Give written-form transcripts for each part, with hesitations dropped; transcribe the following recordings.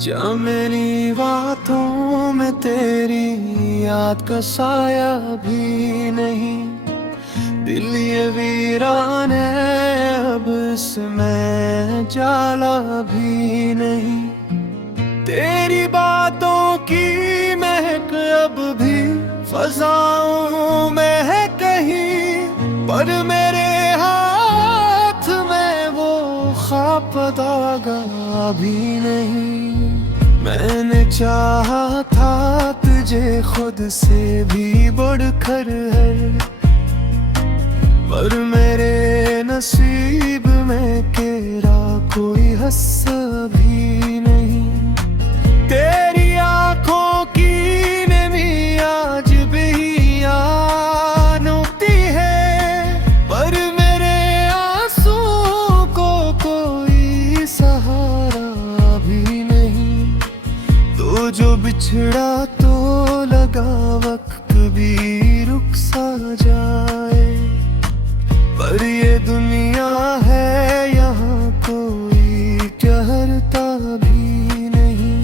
जब मेरी बातों में तेरी याद का साया भी नहीं, दिल ये वीरान है अब इसमें जाला भी नहीं। तेरी बातों की महक अब भी फजाओं में है कहीं, पर मेरे हाथ में वो ख्वाब दागा भी नहीं। मैंने चाहा था तुझे खुद से भी बढ़कर है, पर मेरे नसीब में तेरा कोई हिस्सा भी नहीं। तेरी आंखों की नमी आज भी याद होती है, पर मेरे आंसू को कोई सहारा भी नहीं। तो जो बिछड़ा तो लगा वक्त भी रुक सा जाए, पर ये दुनिया है यहाँ कोई ठहरता भी नहीं।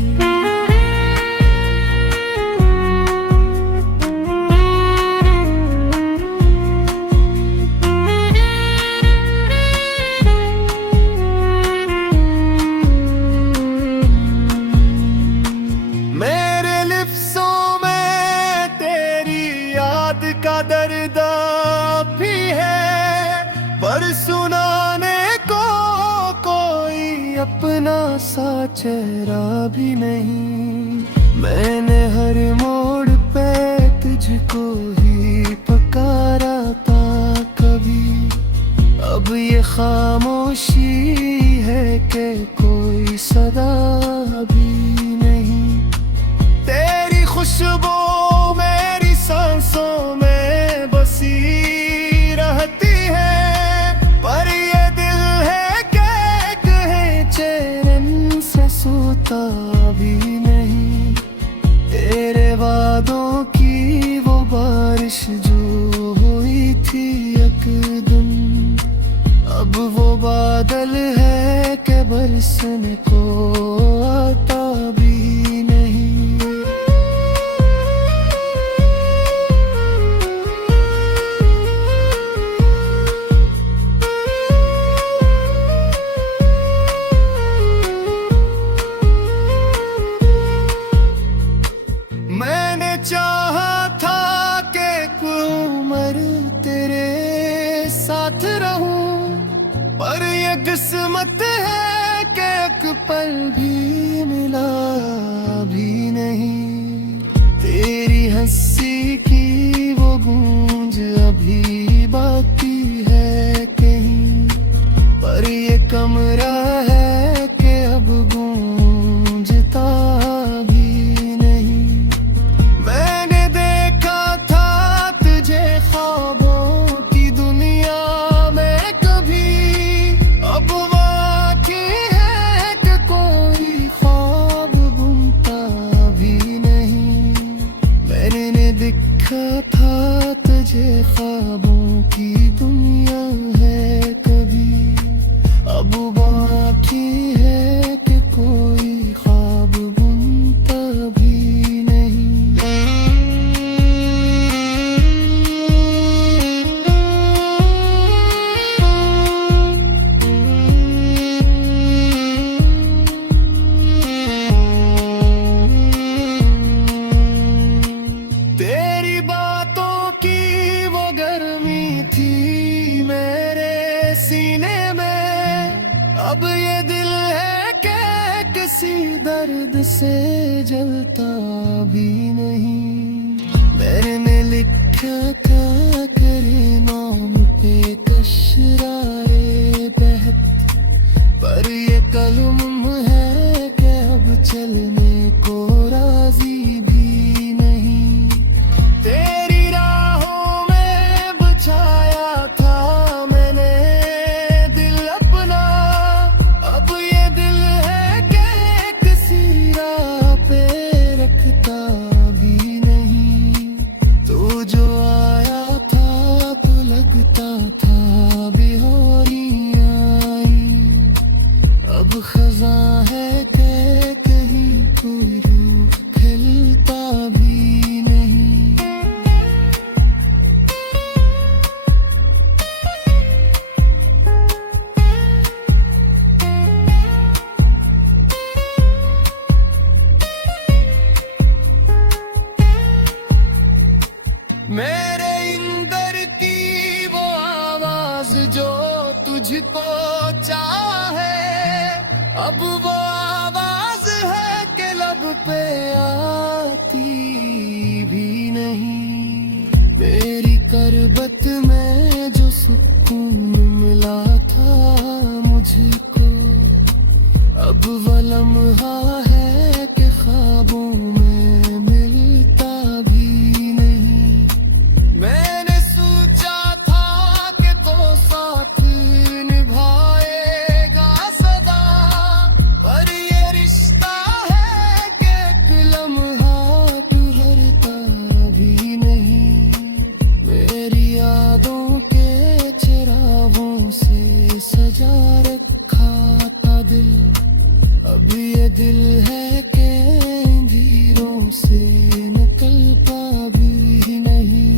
मेरे लिफ्ज़ों में तेरी याद का दर्द भी है, पर सुनाने को कोई अपना सा चेहरा भी नहीं। मैंने हर मोड़ पे तुझको ही पुकारा था कभी, अब ये खामोशी है कि कोई सदा भी नहीं। तेरी खुशबू मेरी सांसों में बसी रहती है, पर ये दिल है कि कहे चैन से सोता भी नहीं। तेरे वादों की वो बारिश जो हुई थी यकदम, अब वो बादल है कि बरसने को आता भी नहीं। मैंने चाहा था कि उम्र तेरे साथ रहूं, पर ये किस्मत है कि एक पल भी मिला भी नहीं। तेरी हंसी की वो गूंज अभी बाकी है कहीं, पर ये कमरा है कि अब गूंजता भी नहीं। मैंने देखा था तुझे ख्वाबों की दुनिया में कभी, अब बाकी है कि कोई ख्वाब बुनता भी नहीं। मैंने देखा था तुझे ख्वाबों की दुनिया है कभी, अब बाकी है कि कोई ख्वाब बुनता भी नहीं। तेरी बातों की वो गर्मी थी मेरे सीने में, अब ये दिल है कि किसी दर्द से जलता भी नहीं। मैंने लिखा था करे नाम पे कशरारे बहत, पर ये कलम है कि अब चलने को राजी भी नहीं। तेरी राहों में बचाया था मैंने दिल अपना, अब ये दिल है कि किसी राह पे रखता भी नहीं। तो जो आया था तो लगता था बेहोरी आई, अब खजा है कि कहीं मुझको चाहे, अब वो आवाज है कि लब पे आती भी नहीं। मेरी करबत में जो सुकून मिला था मुझको, अब वो लम्हा है कि ख्वाबों में मिलता भी नहीं। मैंने सोचा था कि तो साथ निभाएगा सदा, पर ये रिश्ता है कि एक लम्हा ठहरता भी नहीं। मेरी यादों के चिरागों से सजा रखा था दिल, अब ये दिल है कि अंधेरों से निकलता भी नहीं।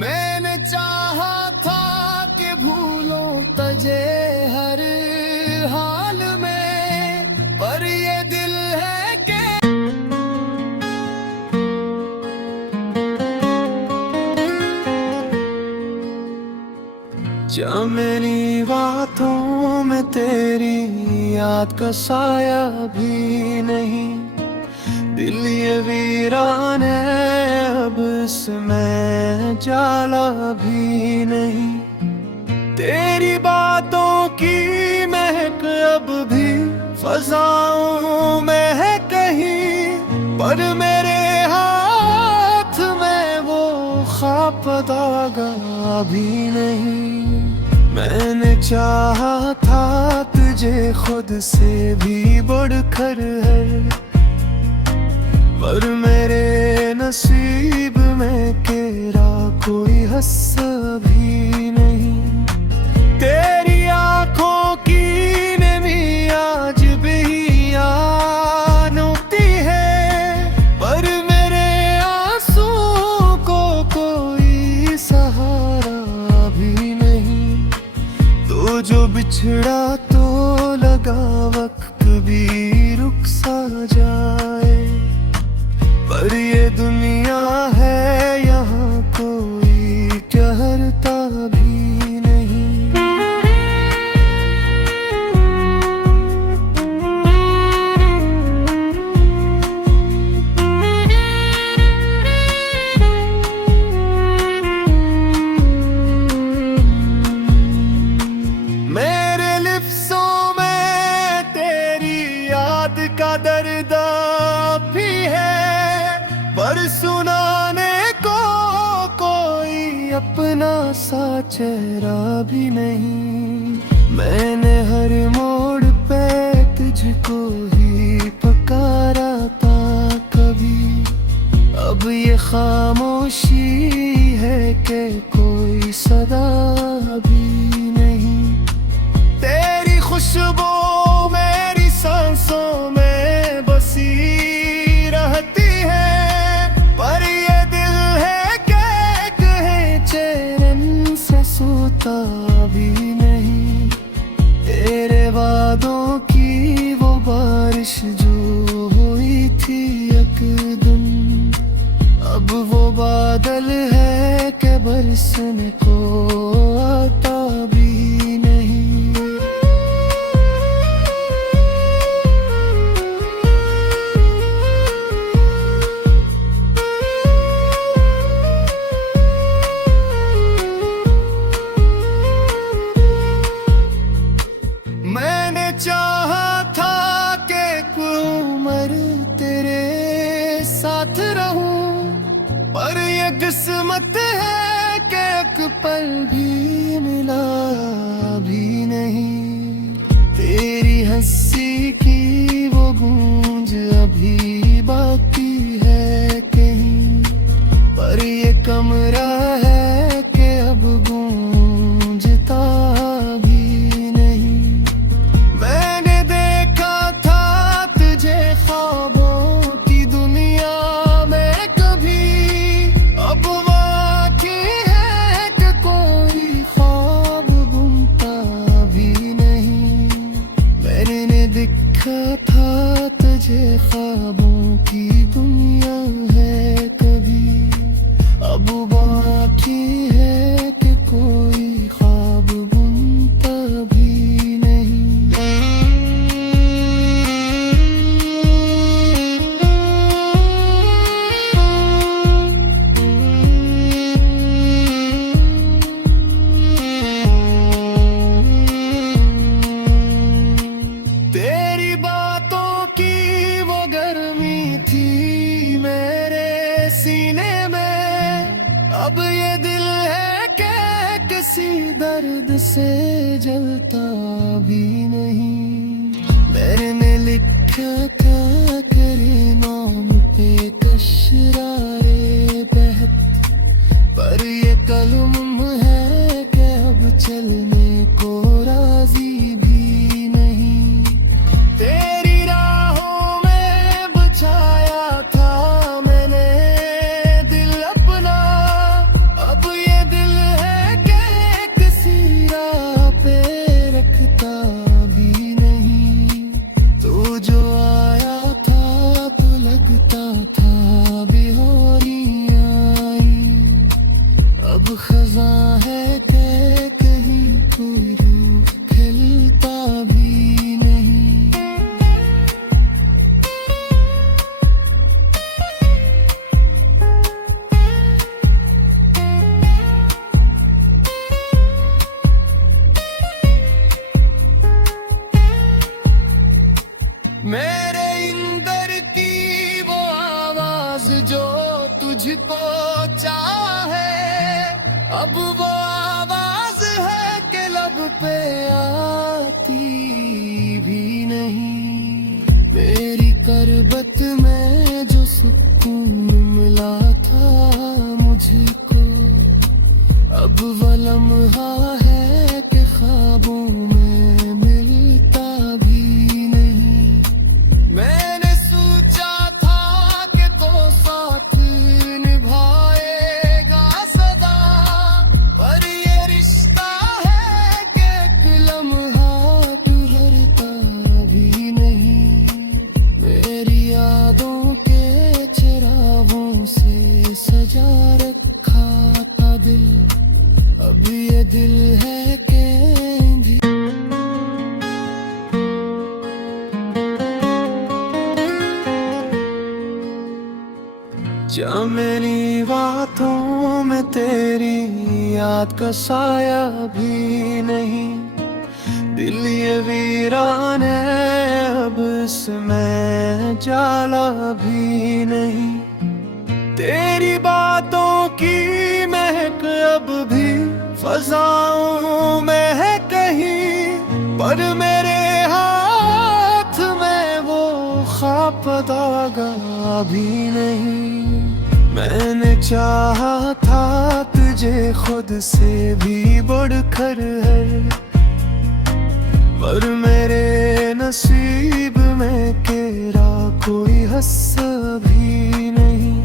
मैंने चाहा था कि भूलो तुझे हर हाल में, पर ये दिल है कि क्या मेरी बातों में तेरी याद का साया भी नहीं। दिल ये वीरान है, अब इसमें जाला भी नहीं। तेरी बातों की महक अब भी फजाओं में है कहीं, पर मेरे हाथ में वो ख्वाब धागा भी नहीं। मैंने चाहा था तुझे खुद से भी बढ़कर है, पर मेरे नसीब में तेरा कोई हिस्सा भी नहीं। तेरी आंखों की नमी आज भी याद होती है, पर मेरे आंसू को कोई सहारा भी नहीं। तो जो बिछड़ा तो लगा वक्त भी रुक सा जाए, पर ये दुनिया है यहाँ कोई ठहरता भी नहीं। मेरे लिफ्ज़ों में तेरी याद का दर्द भी है, पर सुनाने को कोई अपना सा चेहरा भी नहीं। मैंने हर मोड़ पे तुझको ही पुकारा था कभी, अब ये खामोशी है कि कोई सदा भी नहीं। तेरी खुशबू मेरी सांसों में बसी रहती है, पर ये दिल है कि कहे चैन से सोता भी नहीं। तेरे वादों की वो बारिश जो हुई थी एक दिन, अब वो बादल है कि बरसने को आता भी नहीं। मैंने चाहा था कि एक उम्र तेरे साथ रहूं, पर ये किस्मत है कि एक पल भी मिला भी नहीं। तेरी हंसी की वो गूंज अभी बाकी है कहीं, पर ये कमरा है कि अब गूंजता भी नहीं। मैंने देखा था तुझे ख्वाबों की दुनिया में कभी, अब बाकी है कि कोई दर्द से जलता भी नहीं। मैंने लिखा क्या करे नाम पे कशरारे बहत, पर ये कलम है कि अब चलने को राजी भी नहीं। तेरी राहों में बचाया था मैंने दिल अपना, अब ये दिल है कि किसी राह पे रखता भी नहीं। तो जो आया था तो लगता था बेहोरियां आई, अब खज़ां है कि कहीं कोई रूह खिलता भी नहीं। मेरे इंदर की वो आवाज जो तुझको चाहे, अब वो आवाज है कि लब पे आती भी नहीं। मेरी करबत में जो सुकून मिला था मुझको, अब वो लम्हा है कि ख्वाबों में मिलता भी नहीं। मैंने सोचा था कि तो साथ निभाएगा सदा, पर ये रिश्ता है कि एक लम्हा ठहरता भी नहीं। मेरी यादों के चिरागों से सजा रखा था दिल, अब ये दिल है कि क्या मेरी बातों में तेरी याद का साया भी नहीं। दिल ये वीरान है अब इसमें जाला भी नहीं। तेरी बातों की महक अब भी फजाओं में है कहीं, पर मेरे हाथ में वो ख्वाब धागा भी नहीं। मैंने चाहा था तुझे खुद से भी बढ़कर है, पर मेरे नसीब में तेरा कोई हिस्सा भी नहीं।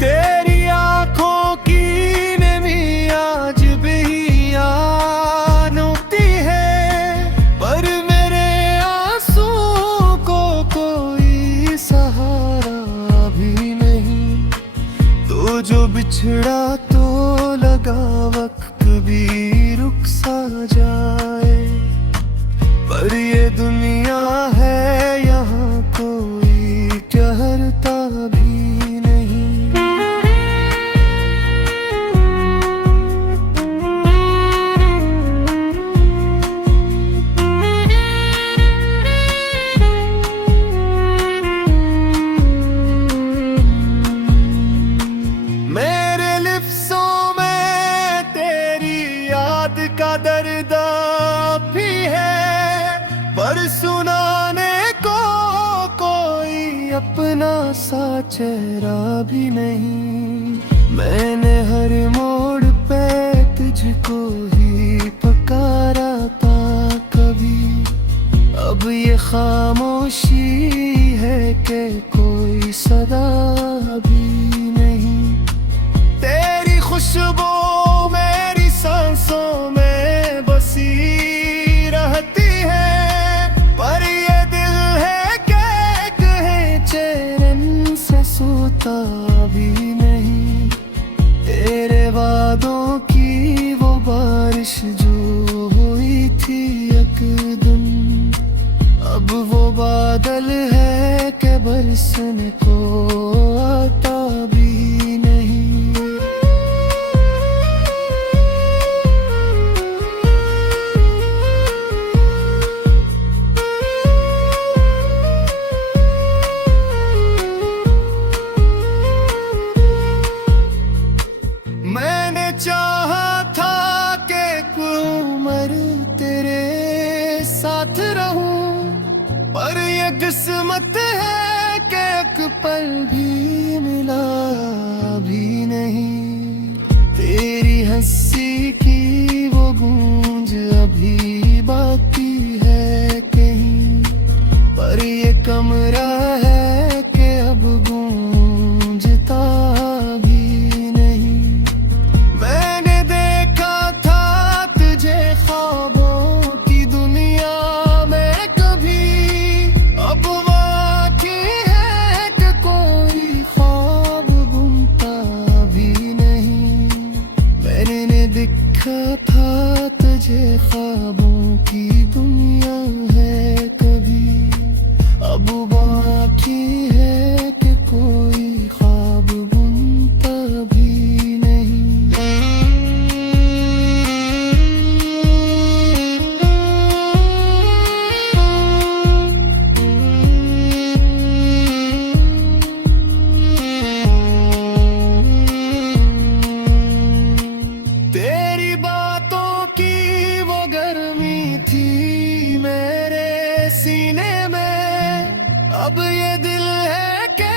तेरी आंखों की नमी आज भी याद होती है, पर मेरे आंसू को कोई सहारा भी नहीं। तो जो बिछड़ा तो लगा वक्त भी रुक सा जाए, पर ये दुनिया है यहाँ कोई ठहरता भी नहीं। मेरे लिफ्ज़ों में तेरी याद का दर्द भी है, पर सुनाने को कोई अपना सा चेहरा भी नहीं। मैंने हर मोड़ पे तुझको ही पुकारा था कभी, अब ये खामोशी है कि कोई सदा भी नहीं। तेरी खुशबू मेरी सांसों में बसी रहती है, पर ये दिल है कि कहे चैन से सोता भी नहीं। तेरे वादों की वो बारिश जो हुई थी एक दिन, अब वो बादल है कि बरसने को आता भी नहीं। मैंने चाहा था कि पल भी मिला भी नहीं। तेरी हंसी की वो गूंज अभी बाकी है कहीं, पर ये कमरा है कि अब गूंजता भी नहीं। मैंने देखा था तुझे ख्वाबों की दुनिया में कभी, अब बाकी है कि कोई ख्वाब बुनता भी नहीं। मैंने देखा था तुझे ख्वाबों की दुनिया है कभी, अब बाकी है कि कोई ख्वाब बुनता भी नहीं। तेरी बातों की वो गर्मी थी मेरे सीने में, अब ये दिल है कि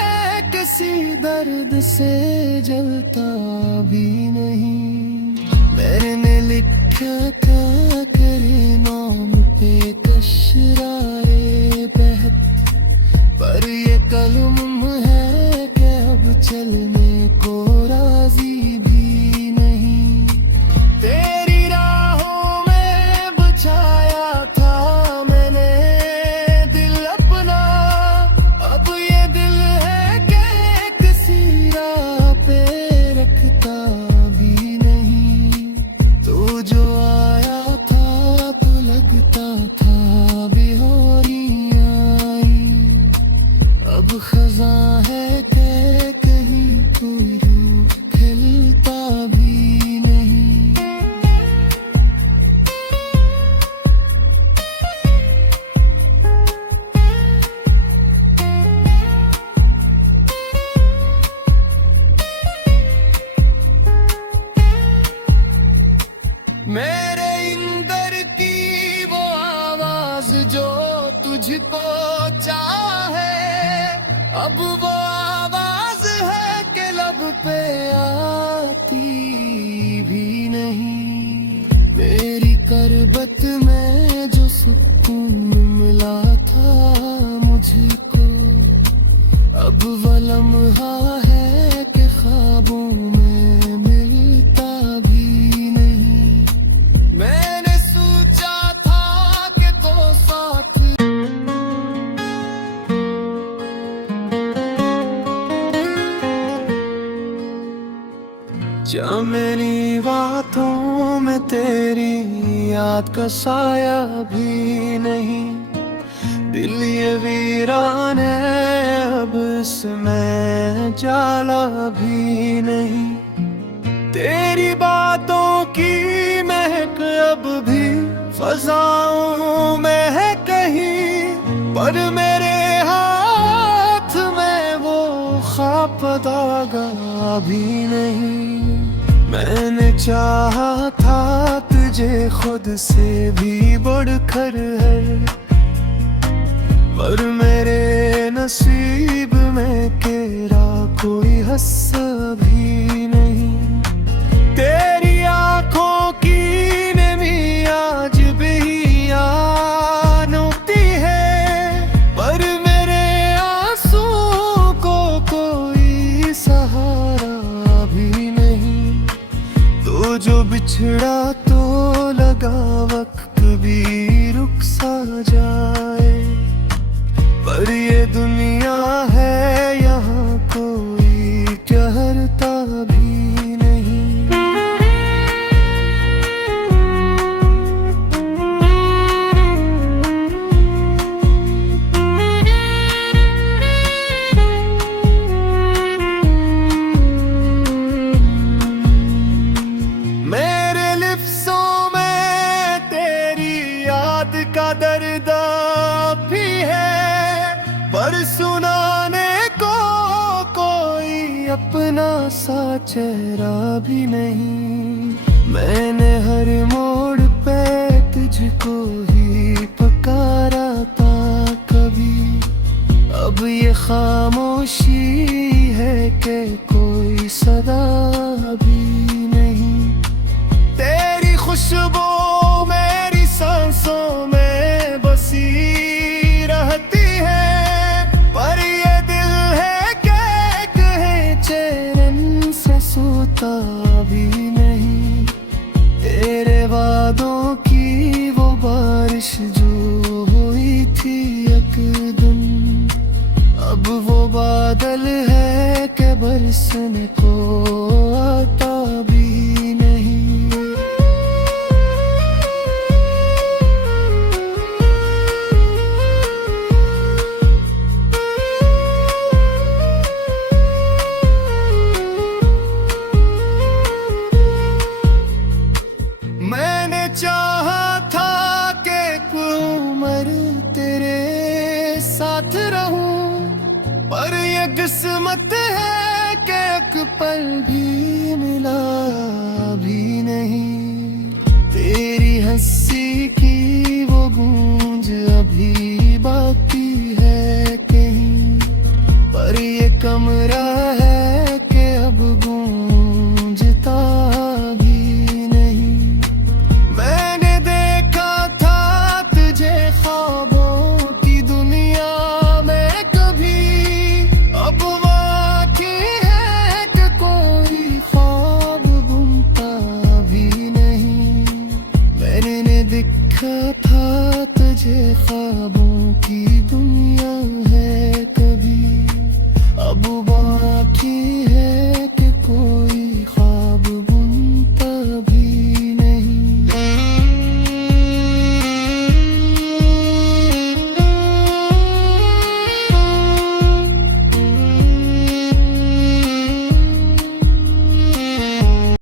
किसी दर्द से जलता भी नहीं। मैंने लिखा था तेरे नाम पे कशरारे बहत, पर ये कलम है कि अब चलने को राजी भी नहीं। तेरी राहों में बचाया था मैंने दिल अपना, अब ये दिल है कि किसी राह पे रखता भी नहीं। तू जो आया था तो लगता था बेहोरियां आई, अब खज़ां है कि कहीं कोई रूह खिलता भी नहीं। मेरे इंदर की वो आवाज जो तुझको चाहे, अब वो आवाज है कि लब पे आती भी नहीं। मेरी करबत में जो सुकून मिला था मुझको, अब वो लम्हा है कि ख्वाबों में मिलता भी नहीं। मैंने सोचा था कि तो साथ जा, मेरी बातों में तेरी याद का साया भी नहीं। दिल ये वीरान है, अब इसमें जाला भी नहीं। तेरी बातों की महक अब भी फजाओं में है कहीं, पर मेरे हाथ में वो ख्वाब दागा भी नहीं। मैंने चाहा था तुझे खुद से भी बढ़कर है, पर मेरे नसीब में तेरा कोई हिस्सा भी नहीं। तेरी आंखों की नमी आज भी याद होती है, पर मेरे आंसू को कोई सहारा भी नहीं। तो जो बिछड़ा तो लगा वक्त भी रुक सा जाए, पर ये दुनिया है यहाँ कोई कहता भी नहीं। मेरे लिफ्ज़ों में तेरी याद का दर्द भी है, पर सुनाने को कोई अपना सा चेहरा भी नहीं। मैंने हर मोड़ पे तुझको ही पुकारा था कभी, अब ये खामोश खुशी है कि कोई सदा भी नहीं। तेरी खुशबू मेरी सांसों में बसी रहती है, पर ये दिल है कि कहे चैन से सोता भी नहीं। तेरे वादों की वो बारिश जो हुई थी यकदम, अब वो बादल है कि बरसने को आता भी नहीं। मैंने चाहा था कि एक उम्र तेरे साथ रहूं, पर ये किस्मत है कि एक पल भी मिला भी नहीं। तेरी हंसी की वो गूंज अभी बाकी है कहीं, पर ये कमरा है कि अब गूंजता भी नहीं। मैंने देखा था तुझे ख्वाबों की दुनिया में कभी, अब बाकी है कि कोई ख्वाब बुनता भी नहीं। मैंने देखा